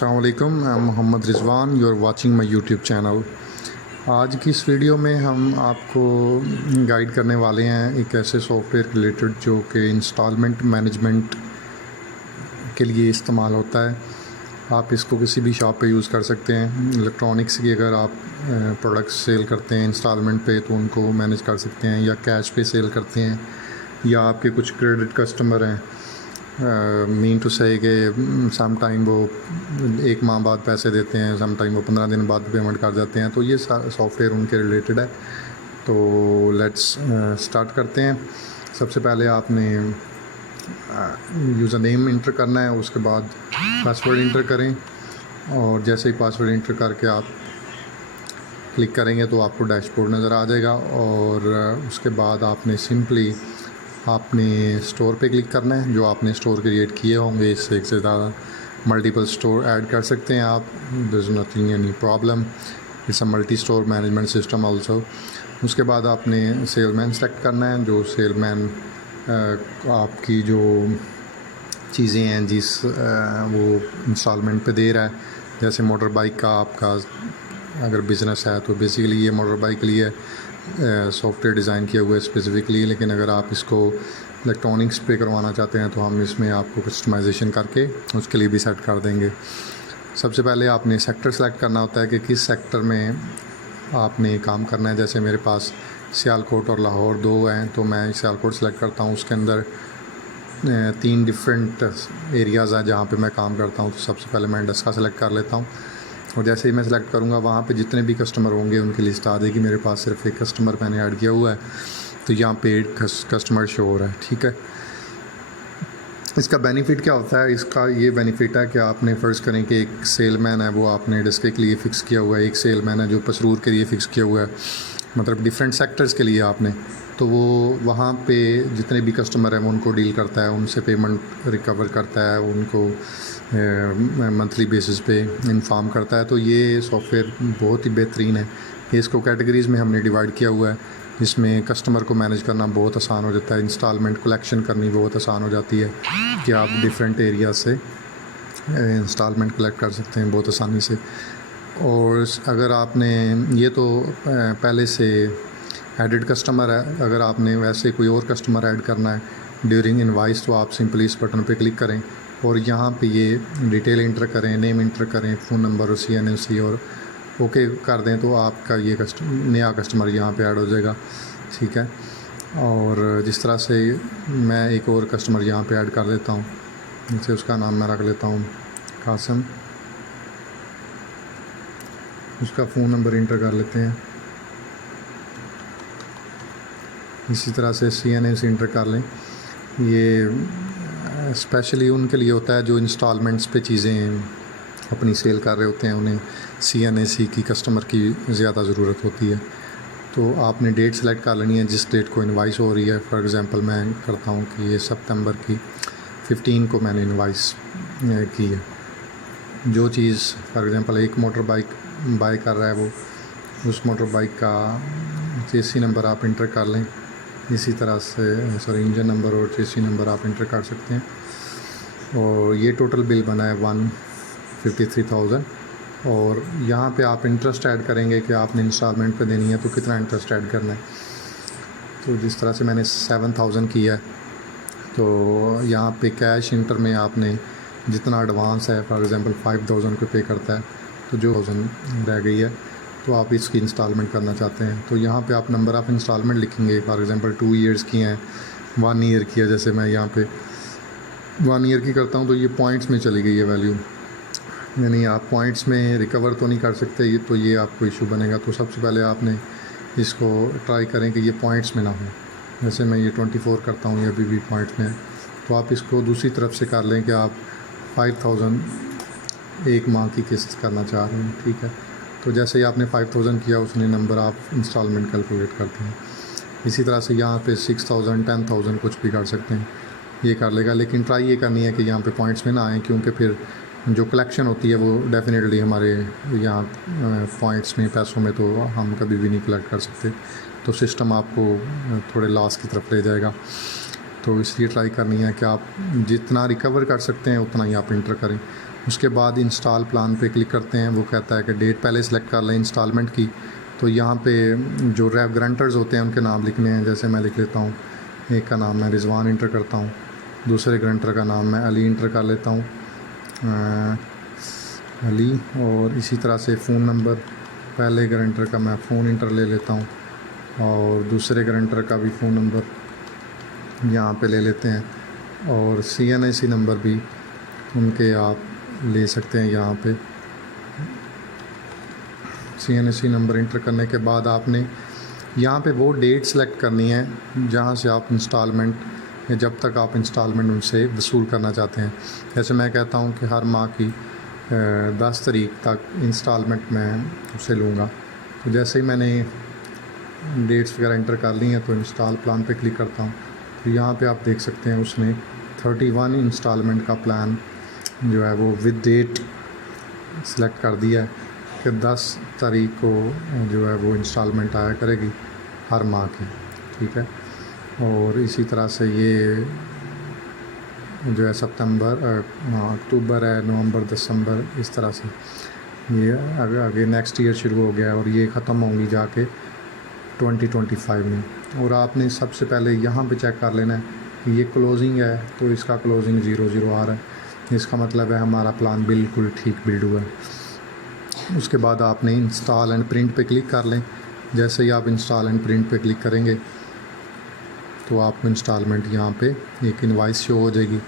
अस्सलामुअलैकुम, मैं Mohammad Rizwan, you are watching my YouTube channel. आज की इस वीडियो में हम आपको गाइड करने वाले हैं एक ऐसे सॉफ्टवेयर रिलेटेड जो कि इंस्टॉलमेंट मैनेजमेंट के लिए इस्तेमाल होता है। आप इसको किसी भी शॉप पे यूज़ कर सकते हैं। इलेक्ट्रॉनिक्स की अगर आप प्रोडक्ट्स सेल करते हैं इंस्टॉलमेंट पे तो उनको मैनेज कर सकते हैं, या कैश पे सेल करते हैं, या आपके कुछ क्रेडिट कस्टमर हैं, मीन टू से कि सम टाइम वो 1 माह बाद पैसे देते हैं, सम टाइम वो 15 दिन बाद पेमेंट कर जाते हैं, तो ये सॉफ्टवेयर उनके रिलेटेड है। तो लेट्स स्टार्ट करते हैं। सबसे पहले आपने यूज़र नेम इंटर करना है, उसके बाद पासवर्ड इंटर करें, और जैसे ही पासवर्ड इंटर करके आप क्लिक करेंगे तो आपको डैशबोर्ड नज़र आ जाएगा। और उसके बाद आपने सिंपली आपने स्टोर पे क्लिक करना है। जो आपने स्टोर क्रिएट किए होंगे, इससे एक से ज़्यादा मल्टीपल स्टोर ऐड कर सकते हैं आप, there is nothing any problem, it's a multi store management system also. उसके बाद आपने सेलमैन सेलेक्ट करना है। जो सेलमैन आपकी जो चीज़ें हैं वो इंस्टॉलमेंट पे दे रहा है, जैसे मोटर बाइक का आपका अगर बिज़नेस है तो बेसिकली ये मोटर बाइक के लिए सॉफ्टवेयर डिज़ाइन किया हुआ है स्पेसिफ़िकली। लेकिन अगर आप इसको इलेक्ट्रॉनिक्स पे करवाना चाहते हैं तो हम इसमें आपको कस्टमाइजेशन करके उसके लिए भी सेट कर देंगे। सबसे पहले आपने सेक्टर सेलेक्ट करना होता है कि किस सेक्टर में आपने काम करना है। जैसे मेरे पास सियालकोट और लाहौर 2 हैं, तो मैं सियालकोट सेलेक्ट करता हूँ। उसके अंदर 3 डिफरेंट एरियाज़ हैं जहाँ पे मैं काम करता हूँ। तो सबसे पहले मैं इंडस का सेलेक्ट कर लेता हूँ, और जैसे ही मैं सेलेक्ट करूँगा वहाँ पे जितने भी कस्टमर होंगे उनकी लिस्ट आ जाएगी। मेरे पास सिर्फ एक कस्टमर मैंने ऐड किया हुआ है, तो यहाँ पे कस्टमर शो हो रहा है। ठीक है, इसका बेनिफिट क्या होता है? इसका ये बेनिफिट है कि आपने फ़र्ज़ करें कि एक सेलमैन है, वो आपने डिस्क के लिए फ़िक्स किया हुआ है, एक सेलमैन है जो पसरूर के लिए फ़िक्स किया हुआ है, मतलब डिफरेंट सेक्टर्स के लिए आपने, तो वो वहाँ पे जितने भी कस्टमर हैं वो उनको डील करता है, उनसे पेमेंट रिकवर करता है, उनको मंथली बेसिस पे इन्फॉर्म करता है। तो ये सॉफ्टवेयर बहुत ही बेहतरीन है। इसको कैटेगरीज़ में हमने डिवाइड किया हुआ है, जिसमें कस्टमर को मैनेज करना बहुत आसान हो जाता है, इंस्टॉलमेंट कलेक्शन करनी बहुत आसान हो जाती है कि आप डिफरेंट एरिया से इंस्टॉलमेंट कलेक्ट कर सकते हैं बहुत आसानी से। और अगर आपने ये तो पहले से एडिड कस्टमर है, अगर आपने वैसे कोई और कस्टमर ऐड करना है ड्यूरिंग इनवाइस तो आप सिंपली इस बटन पे क्लिक करें और यहाँ पे ये डिटेल इंटर करें, नेम इंटर करें, फ़ोन नंबर और CNMC और ओके कर दें, तो आपका ये नया कस्टमर यहाँ पे ऐड हो जाएगा। ठीक है, और जिस तरह से मैं एक और कस्टमर यहाँ पे ऐड कर देता हूँ, जैसे उसका नाम मैं रख लेता हूँ कासिम, उसका फ़ोन नंबर इंटर कर लेते हैं। इसी तरह से CNMC इंटर कर लें। ये स्पेशली उनके लिए होता है जो इंस्टॉलमेंट्स पे चीज़ें अपनी सेल कर रहे होते हैं, उन्हें CNMC की कस्टमर की ज़्यादा ज़रूरत होती है। तो आपने डेट सेलेक्ट कर लेनी है जिस डेट को इनवाइस हो रही है। फॉर एग्ज़ाम्पल मैं करता हूँ कि ये सितंबर की 15 को मैंने इनवाइस की है। जो चीज़ फॉर एग्ज़ाम्पल एक मोटर बाइक बाय कर रहा है, वो उस मोटर बाइक का चेसी नंबर आप इंटर कर लें। इसी तरह से इंजन नंबर और चेसी नंबर आप इंटर कर सकते हैं। और ये टोटल बिल बना है 153,000। और यहाँ पे आप इंटरेस्ट ऐड करेंगे कि आपने इंस्टॉलमेंट पे देनी है तो कितना इंटरेस्ट ऐड करना है। तो जिस तरह से मैंने 7,000 किया है, तो यहाँ पे कैश इंटर में आपने जितना एडवांस है, फॉर एग्ज़ाम्पल 5,000 को पे करता है, तो जो 1,000 रह गई है तो आप इसकी इंस्टॉलमेंट करना चाहते हैं, तो यहाँ पे आप नंबर ऑफ़ इंस्टॉलमेंट लिखेंगे। फॉर एग्ज़ाम्पल 2 ईयर्स की हैं, 1 ईयर की है, जैसे मैं यहाँ पे 1 ईयर की करता हूँ तो ये पॉइंट्स में चली गई है वैल्यू, यानी आप पॉइंट्स में रिकवर तो नहीं कर सकते, ये तो ये आपको इशू बनेगा। तो सबसे पहले आपने इसको ट्राई करें कि ये पॉइंट्स में ना हो। जैसे मैं ये 24 करता हूँ, ये अभी भी पॉइंट्स में है, तो आप इसको दूसरी तरफ से कर लें कि आप 5,000 एक माह की किस्त करना चाह रहे हैं। ठीक है, तो जैसे ही आपने 5,000 किया उसने नंबर ऑफ़ इंस्टॉलमेंट कैलकुलेट करते हैं। इसी तरह से यहाँ पे 6,000 10,000 कुछ भी कर सकते हैं, ये कर लेगा। लेकिन ट्राई ये करनी है कि यहाँ पे पॉइंट्स में ना आए, क्योंकि फिर जो कलेक्शन होती है वो डेफिनेटली हमारे यहाँ पॉइंट्स में, पैसों में तो हम कभी भी नहीं कलेक्ट कर सकते, तो सिस्टम आपको थोड़े लॉस की तरफ ले जाएगा। तो इसलिए ट्राई करनी है कि आप जितना रिकवर कर सकते हैं उतना ही आप इंटर करें। उसके बाद इंस्टॉल प्लान पे क्लिक करते हैं। वो कहता है कि डेट पहले सेलेक्ट कर लें इंस्टॉलमेंट की। तो यहाँ पे जो गारंटर्स होते हैं उनके नाम लिखने हैं। जैसे मैं लिख लेता हूँ, एक का नाम मैं रिजवान इंटर करता हूँ, दूसरे गारंटर का नाम मैं अली इंटर कर लेता हूँ, अली। और इसी तरह से फ़ोन नंबर, पहले गारंटर का मैं फ़ोन इंटर ले लेता हूँ और दूसरे गारंटर का भी फ़ोन नंबर यहाँ पे ले लेते हैं। और CNIC नंबर भी उनके आप ले सकते हैं। यहाँ पे CNIC नंबर इंटर करने के बाद आपने यहाँ पे वो डेट सेलेक्ट करनी है जहाँ से आप इंस्टॉलमेंट, जब तक आप इंस्टॉलमेंट उनसे वसूल करना चाहते हैं। जैसे मैं कहता हूँ कि हर माह की 10 तारीख तक इंस्टॉलमेंट मैं उससे लूँगा। तो जैसे ही मैंने डेट्स वगैरह इंटर कर ली हैं तो इंस्टॉल प्लान पे क्लिक करता हूँ। तो यहाँ पे आप देख सकते हैं उसने 31 इंस्टॉलमेंट का प्लान जो है वो विद डेट सेलेक्ट कर दिया है कि 10 तारीख को जो है वो इंस्टॉलमेंट आया करेगी हर माह की, ठीक है। और इसी तरह से ये जो है सितंबर, अक्टूबर है, नवंबर, दिसंबर, इस तरह से ये आगे नेक्स्ट ईयर शुरू हो गया है और ये ख़त्म होंगी जाके 2025 में। और आपने सबसे पहले यहाँ पे चेक कर लेना है कि ये क्लोजिंग है तो इसका क्लोजिंग 00 आ रहा है, इसका मतलब है हमारा प्लान बिल्कुल ठीक बिल्ड हुआ है। उसके बाद आपने इंस्टॉल एंड प्रिंट पे क्लिक कर लें। जैसे ही आप इंस्टॉल एंड प्रिंट पे क्लिक करेंगे तो आपको इंस्टॉलमेंट यहाँ पे एक इनवाइस शो हो जाएगी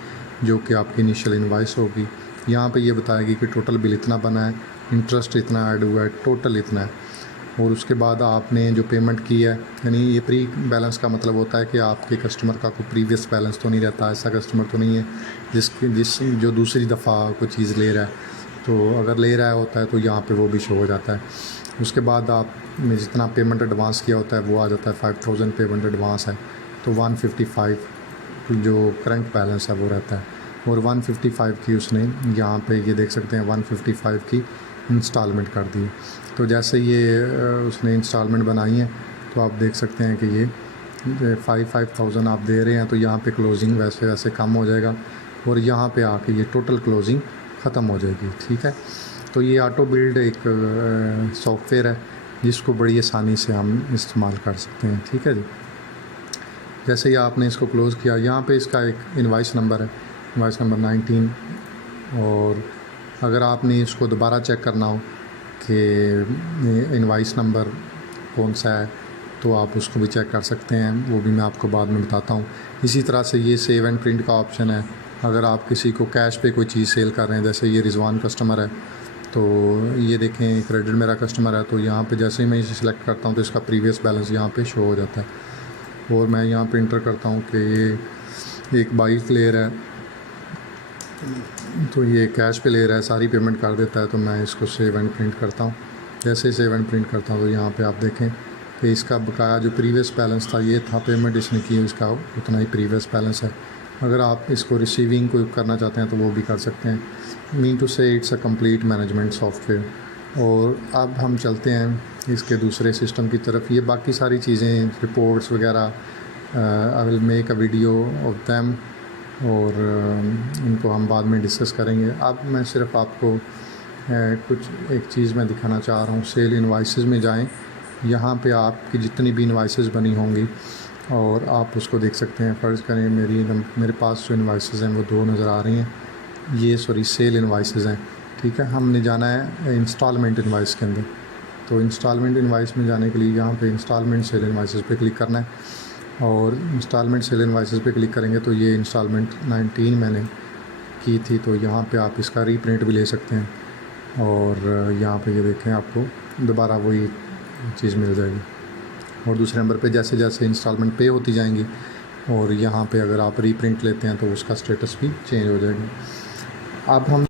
जो कि आपकी इनिशियल इनवाइस होगी। यहाँ पे ये बताएगी कि टोटल बिल इतना बना है, इंटरेस्ट इतना ऐड हुआ है, टोटल इतना है। और उसके बाद आपने जो पेमेंट की है, यानी ये प्री बैलेंस का मतलब होता है कि आपके कस्टमर का कोई प्रीवियस बैलेंस तो नहीं रहता। ऐसा कस्टमर तो नहीं है जो दूसरी दफ़ा कोई चीज़ ले रहा है। तो अगर ले रहा होता है तो यहाँ पे वो भी शो हो जाता है। उसके बाद आपने जितना पेमेंट एडवांस किया होता है वो आ जाता है। 5000 पेमेंट एडवांस है तो 155 जो करंट बैलेंस है वो रहता है। और 155 की उसने यहाँ पे ये देख सकते हैं 155 की इंस्टॉलमेंट कर दी। तो जैसे ये उसने इंस्टॉलमेंट बनाई है तो आप देख सकते हैं कि ये 5000 आप दे रहे हैं तो यहाँ पे क्लोजिंग वैसे वैसे कम हो जाएगा और यहाँ पे आके ये टोटल क्लोजिंग ख़त्म हो जाएगी, ठीक है। तो ये ऑटो बिल्ड एक सॉफ्टवेयर है जिसको बड़ी आसानी से हम इस्तेमाल कर सकते हैं, ठीक है जी। जैसे ही आपने इसको क्लोज़ किया, यहाँ पे इसका एक इनवाइस नंबर है, इनवाइस नंबर 19। और अगर आपने इसको दोबारा चेक करना हो कि इनवाइस नंबर कौन सा है तो आप उसको भी चेक कर सकते हैं, वो भी मैं आपको बाद में बताता हूँ। इसी तरह से ये सेव एंड प्रिंट का ऑप्शन है। अगर आप किसी को कैश पे कोई चीज़ सेल कर रहे हैं, जैसे ये रिजवान कस्टमर है तो ये देखें क्रेडिट मेरा कस्टमर है, तो यहाँ पे जैसे ही मैं इसे सिलेक्ट करता हूँ तो इसका प्रीवियस बैलेंस यहाँ पे शो हो जाता है। और मैं यहाँ पे इंटर करता हूँ कि ये एक बाइक ले रहा है तो ये कैश पे ले रहा है, सारी पेमेंट कर देता है। तो मैं इसको सेव एंड प्रिंट करता हूँ। जैसे ही सेव एंड प्रिंट करता हूँ तो यहाँ पे आप देखें कि इसका बकाया जो प्रीवियस बैलेंस था ये था, पेमेंट इसने की इसका उतना ही प्रीवियस बैलेंस है। अगर आप इसको रिसीविंग को करना चाहते हैं तो वो भी कर सकते हैं। मीन टू से it's a complete management software. और अब हम चलते हैं इसके दूसरे सिस्टम की तरफ। ये बाकी सारी चीज़ें, रिपोर्ट्स वगैरह, I will make a video of them और इनको हम बाद में डिस्कस करेंगे। अब मैं सिर्फ आपको कुछ एक चीज़ मैं दिखाना चाह रहा हूँ। सेल इनवाइसेस में जाएं, यहाँ पे आपकी जितनी भी इनवाइसेस बनी होंगी और आप उसको देख सकते हैं। फ़र्ज़ करें मेरे पास जो इनवाइसेस हैं वो 2 नज़र आ रही हैं, ये सेल इनवाइसेस हैं, ठीक है। हमने जाना है इंस्टॉलमेंट इनवाइस के अंदर। तो इंस्टॉलमेंट इनवाइस में जाने के लिए यहाँ पे इंस्टॉलमेंट सेल इनवाइसेस पे क्लिक करना है और इंस्टॉलमेंट सेल इनवाइसेस पे क्लिक करेंगे तो ये इंस्टॉलमेंट 19 मैंने की थी, तो यहाँ पे आप इसका रीप्रिंट भी ले सकते हैं। और यहाँ पे ये देखें आपको दोबारा वही चीज़ मिल जाएगी। और दूसरे नंबर पे जैसे जैसे इंस्टॉलमेंट पे होती जाएंगी और यहाँ पे अगर आप रीप्रिंट लेते हैं तो उसका स्टेटस भी चेंज हो जाएगा। अब हम